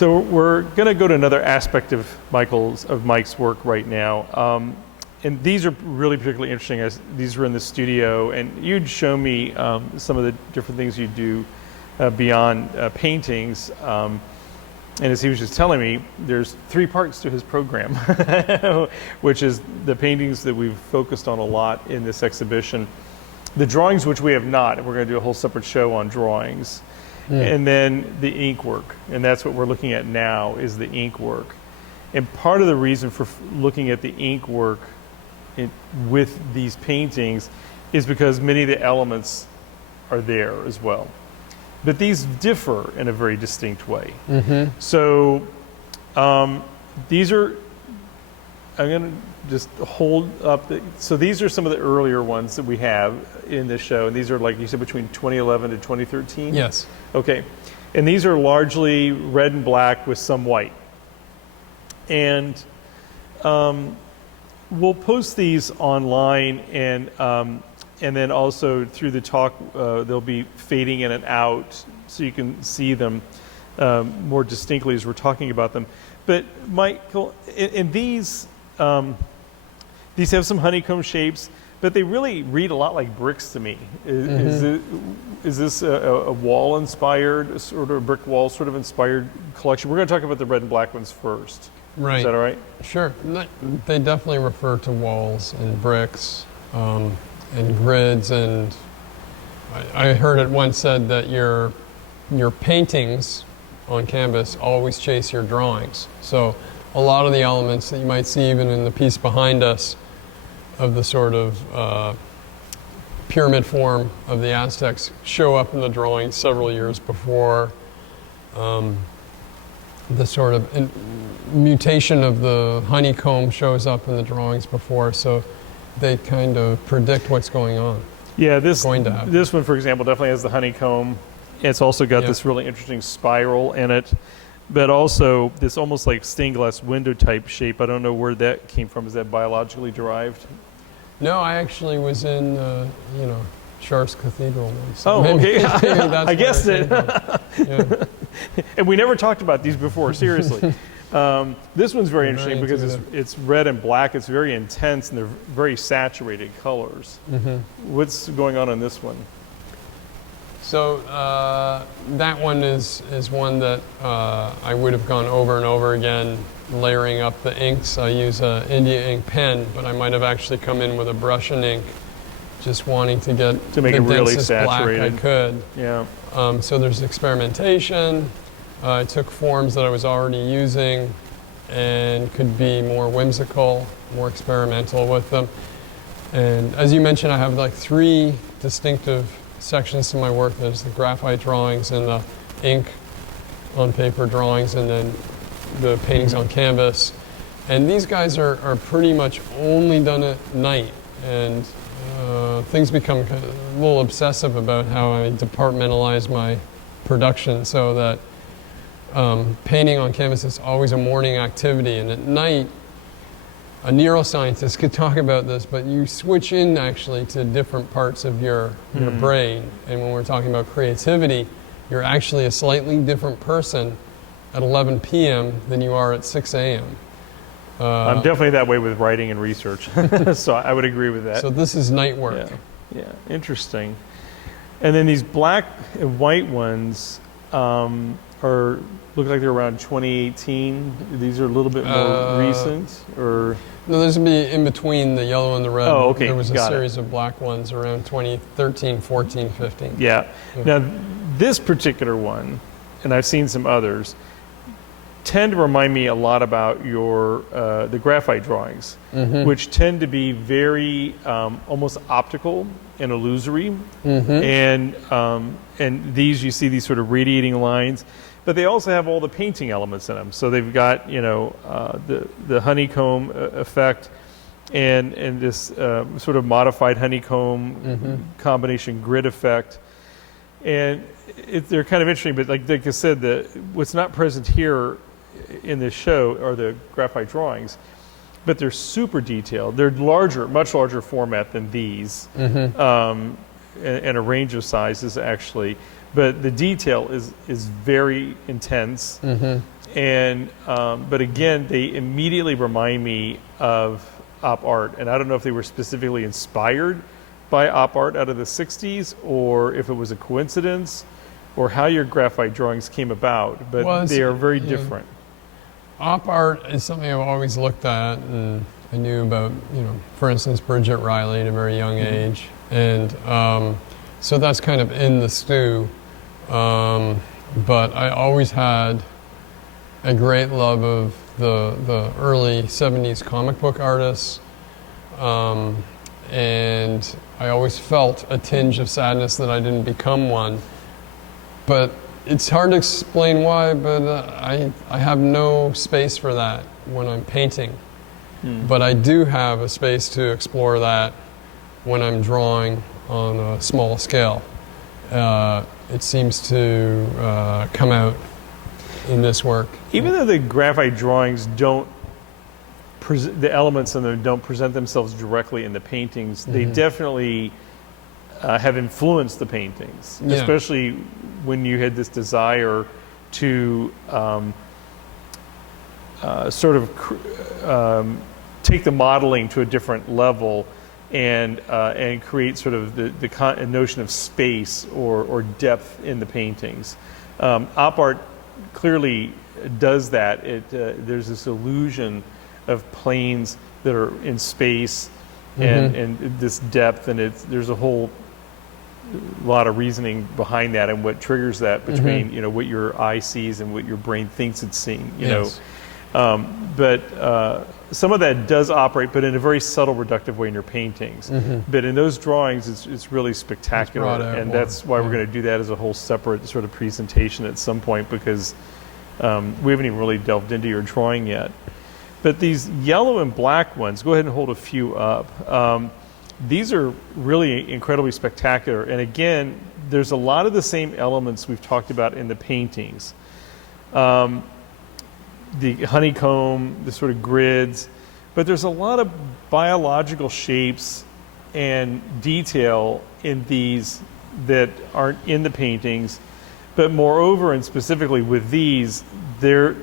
So we're going to go to another aspect of Mike's work right now. And these are really particularly interesting as these were in the studio, and you'd show me some of the different things you do beyond paintings. And as he was just telling me, there's 3 parts to his program, which is the paintings that we've focused on a lot in this exhibition, the drawings which we have not, and we're going to do a whole separate show on drawings, and then the ink work. And that's what we're looking at now, is the ink work. And part of the reason for looking at the ink work with these paintings is because many of the elements are there as well. But these differ in a very distinct way. So these are, I'm going to just hold up, so these are some of the earlier ones that we have in this show. And these are, like you said, between 2011 to 2013? Yes. Okay. And these are largely red and black with some white. And we'll post these online, and then also through the talk, they'll be fading in and out so you can see them more distinctly as we're talking about them. But Michael, in these have some honeycomb shapes, but they really read a lot like bricks to me. Is this a wall-inspired, sort of a brick wall sort of inspired collection? We're going to talk about the red and black ones first. Right. Is that all right? Sure. They definitely refer to walls and bricks. And grids, and I heard it once said that your paintings on canvas always chase your drawings. So a lot of the elements that you might see even in the piece behind us of the sort of pyramid form of the Aztecs show up in the drawing several years before. The sort of mutation of the honeycomb shows up in the drawings before. So they kind of predict what's going on. Yeah, this one, for example, definitely has the honeycomb. It's also got this really interesting spiral in it, but also this almost like stained glass window type shape. I don't know where that came from. Is that biologically derived? No, I actually was in, Chartres Cathedral once. Oh, okay. I guessed it. Yeah. And we never talked about these before, seriously. This one's very interesting because it's red and black. It's very intense, and they're very saturated colors. What's going on in this one? So that one is one that I would have gone over and over again, layering up the inks. I use an India ink pen, but I might have actually come in with a brush and ink, just wanting to get to make the it really densest saturated. Black I could. Yeah. So there's experimentation. I took forms that I was already using and could be more whimsical, more experimental with them. And as you mentioned, I have like 3 distinctive sections to my work. There's the graphite drawings and the ink on paper drawings, and then the paintings on canvas. And these guys are pretty much only done at night. And things become kind of a little obsessive about how I departmentalize my production so that painting on canvas is always a morning activity, and at night, a neuroscientist could talk about this, but you switch in actually to different parts of your brain, and when we're talking about creativity, you're actually a slightly different person at 11 p.m. than you are at 6 a.m. I'm definitely that way with writing and research, so I would agree with that. So this is night work. Yeah, interesting. And then these black and white ones look like they're around 2018. These are a little bit more recent, or no? This would be in between the yellow and the red. Oh, okay. There was a series of black ones around 2013, 14, 15. Yeah. Now, this particular one, and I've seen some others, tend to remind me a lot about your the graphite drawings, which tend to be very almost optical and illusory, and these, you see these sort of radiating lines, but they also have all the painting elements in them. So they've got the honeycomb effect, and this sort of modified honeycomb combination grid effect, and they're kind of interesting. But like I said, what's not present here in this show are the graphite drawings, but they're super detailed. They're larger, much larger format than these, and a range of sizes actually. But the detail is very intense, But again, they immediately remind me of op art, and I don't know if they were specifically inspired by op art out of the 60s, or if it was a coincidence, or how your graphite drawings came about, but they are very different. Op art is something I've always looked at, and I knew about, for instance, Bridget Riley at a very young age, and so that's kind of in the stew. But I always had a great love of the early 70s comic book artists, and I always felt a tinge of sadness that I didn't become one. But it's hard to explain why, but I have no space for that when I'm painting. But I do have a space to explore that when I'm drawing on a small scale. It seems to come out in this work. Even though the graphite drawings don't, the elements in them don't present themselves directly in the paintings, they definitely have influenced the paintings, especially when you had this desire to sort of take the modeling to a different level and create sort of the notion of space or depth in the paintings. Op art clearly does that. There's this illusion of planes that are in space and this depth, and there's a whole lot of reasoning behind that and what triggers that between what your eye sees and what your brain thinks it's seeing. But some of that does operate, but in a very subtle, reductive way in your paintings. But in those drawings, it's really spectacular, and that's why we're going to do that as a whole separate sort of presentation at some point, because we haven't even really delved into your drawing yet. But these yellow and black ones, go ahead and hold a few up. These are really incredibly spectacular, and again, there's a lot of the same elements we've talked about in the paintings. The honeycomb, the sort of grids, but there's a lot of biological shapes and detail in these that aren't in the paintings. But moreover, and specifically with these are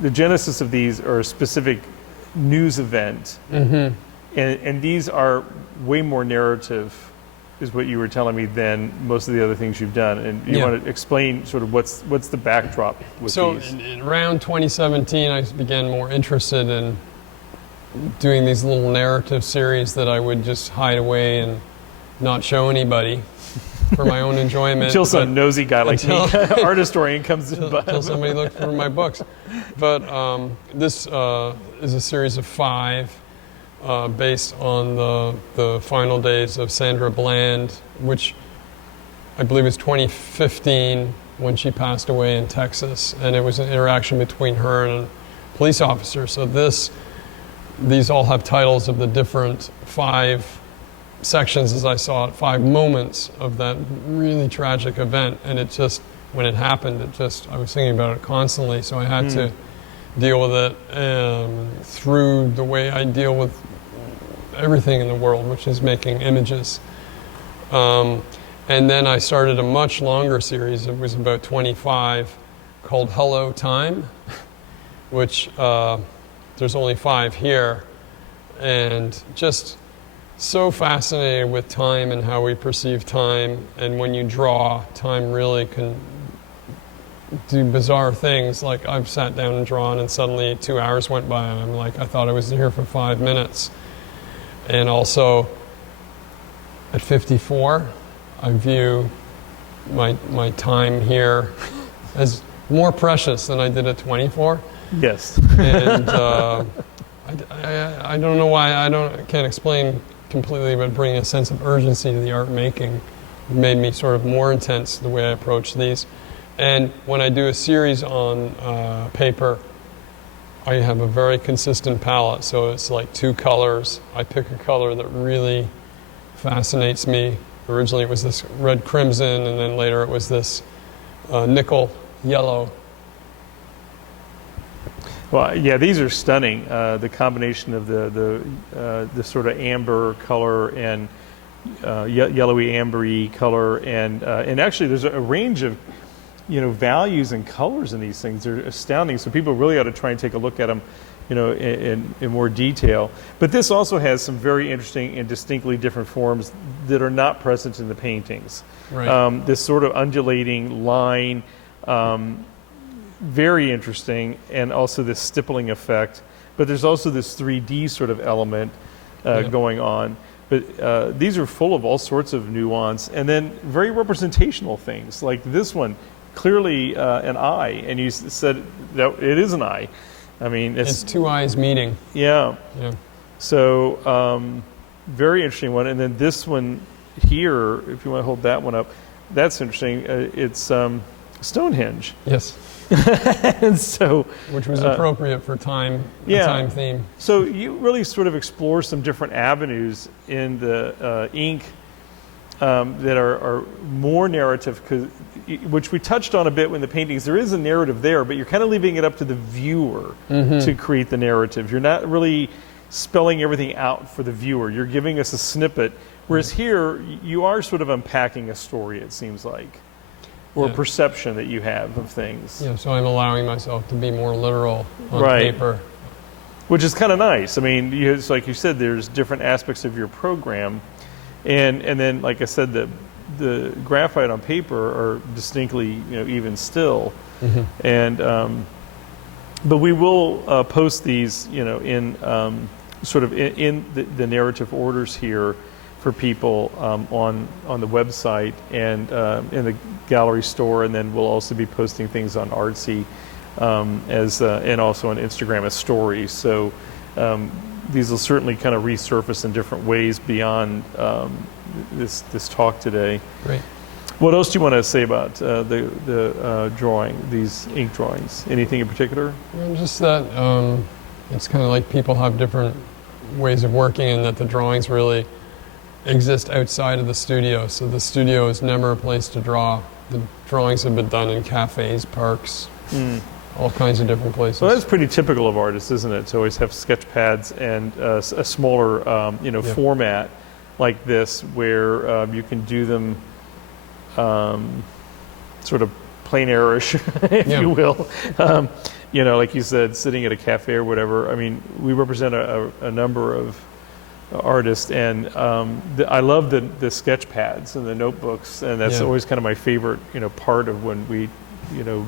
the genesis of these are a specific news event, and these are way more narrative, is what you were telling me, than most of the other things you've done. And you want to explain sort of what's the backdrop with these? So around 2017, I began more interested in doing these little narrative series that I would just hide away and not show anybody for my own enjoyment. Until some nosy guy like me, art historian, comes in. Until somebody looked for my books. But this is a series of 5. Based on the final days of Sandra Bland, which I believe was 2015 when she passed away in Texas, and it was an interaction between her and a police officer. So these all have titles of the different 5 sections, as I saw it, 5 moments of that really tragic event, and it just, when it happened, I was thinking about it constantly, so I had to deal with it through the way I deal with everything in the world, which is making images. And then I started a much longer series. It was about 25, called Hello Time, which there's only 5 here. And just so fascinated with time and how we perceive time. And when you draw, time really can do bizarre things. Like I've sat down and drawn, and suddenly 2 hours went by, and I'm like, I thought I was here for 5 minutes. And also, at 54, I view my time here as more precious than I did at 24. Yes. And I don't know why, can't explain completely, but bringing a sense of urgency to the art making made me sort of more intense the way I approach these. And when I do a series on paper, I have a very consistent palette, so it's like 2 colors. I pick a color that really fascinates me. Originally it was this red crimson, and then later it was this nickel yellow. Well, yeah, these are stunning. The combination of the sort of amber color and yellowy ambery color, and actually there's a range of values and colors in these things. They're astounding. So people really ought to try and take a look at them, in more detail. But this also has some very interesting and distinctly different forms that are not present in the paintings. Right. This sort of undulating line, very interesting, and also this stippling effect. But there's also this 3D sort of element going on. But these are full of all sorts of nuance, and then very representational things, like this one, clearly an eye, and you said that it is an eye. I mean, it's two eyes meeting. Yeah. Yeah. So very interesting one. And then this one here, if you want to hold that one up, that's interesting. It's Stonehenge. Yes. And so, which was appropriate for time, yeah. time theme. So you really sort of explore some different avenues in the ink that are more narrative, which we touched on a bit in the paintings. There is a narrative there, but you're kind of leaving it up to the viewer to create the narrative. You're not really spelling everything out for the viewer. You're giving us a snippet, whereas here you are sort of unpacking a story, it seems like, or a perception that you have of things. Yeah, so I'm allowing myself to be more literal on right. paper. Which is kind of nice. I mean, it's like you said, there's different aspects of your program. And then, like I said, the graphite on paper are distinctly, even still. And but we will post these, in sort of in the narrative orders here for people on the website and in the gallery store, and then we'll also be posting things on Artsy and also on Instagram as stories. So. These will certainly kind of resurface in different ways beyond this talk today. Great. What else do you want to say about the drawing, these ink drawings? Anything in particular? Just that it's kind of like people have different ways of working, and that the drawings really exist outside of the studio. So the studio is never a place to draw. The drawings have been done in cafes, parks. All kinds of different places. Well, that's pretty typical of artists, isn't it? To always have sketch pads and a smaller, format like this, where you can do them sort of plein air-ish, if you will. Like you said, sitting at a cafe or whatever. I mean, we represent a number of artists, and I love the sketch pads and the notebooks, and that's always kind of my favorite, part of when we,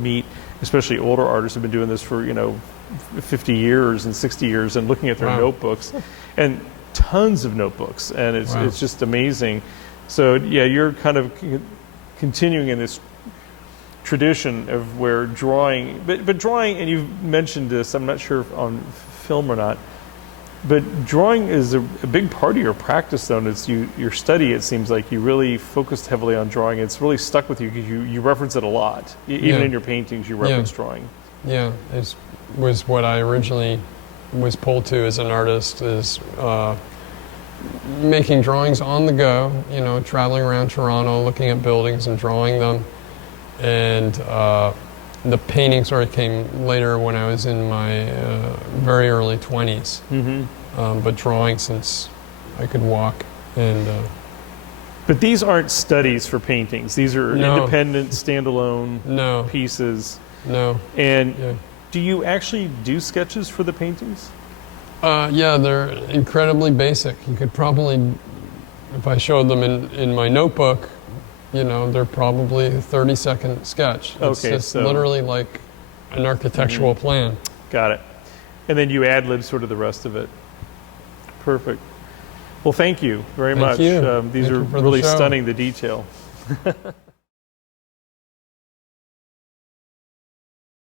meet. Especially older artists who've been doing this for 50 years and 60 years, and looking at their notebooks, and tons of notebooks, and it's just amazing. So yeah, you're kind of continuing in this tradition of where drawing, but drawing, and you've mentioned this, I'm not sure if on film or not, but drawing is a big part of your practice, though, and it's your study. It seems like you really focused heavily on drawing. It's really stuck with you because you reference it a lot. Even in your paintings, you reference drawing. Yeah, it was what I originally was pulled to as an artist, is making drawings on the go, traveling around Toronto, looking at buildings and drawing them. And the painting sort of came later when I was in my very early 20s, but drawing since I could walk. And but these aren't studies for paintings. These are independent, standalone pieces. No. And do you actually do sketches for the paintings? Yeah, they're incredibly basic. You could probably, if I showed them in my notebook, they're probably a 30-second sketch. It's literally like an architectural plan. Got it. And then you ad-lib sort of the rest of it. Perfect. Well, thank you very much. These are really stunning, the detail.